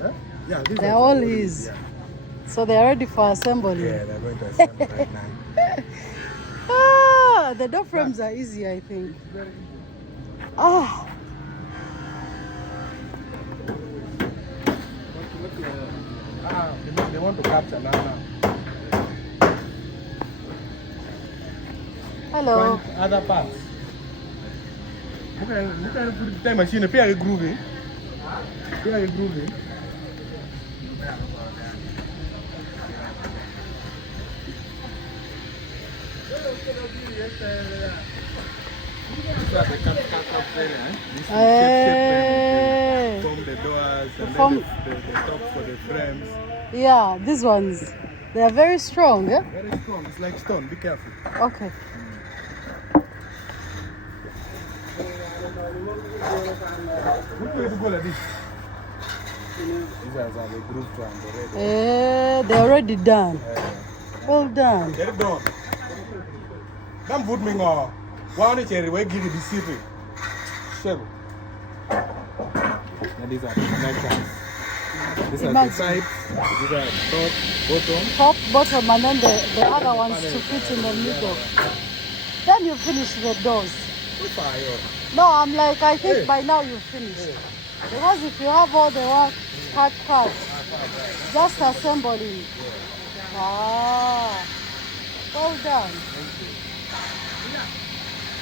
Huh? Yeah, these They're ones all are his. Yeah. So they're ready for assembly. Yeah, they're going to assemble right now. Ah, the door frames are easy, I think. It's very easy. Ah, They want to capture now. hello. Find other parts. Look at put the time machine. Pay a grooving. Pay a grooving. So they can cut up there. Hey. Form the doors and Form- then the top for the frames. Yeah, these ones. They are very strong, yeah? Very strong. It's like stone. Be careful. Okay. What way to go like this? These are the grooved ones already. They're already done. Well done. They're done. Don't put me on. Why don't you give it the city? Sure. And these are the connectors. These are the sides. These are top, bottom. Top, bottom, and then the other ones to fit in the middle. Then you finish the doors. No, I'm like, I think by now you've finished. Because if you have all the work cut, just assembling. Ah, well done.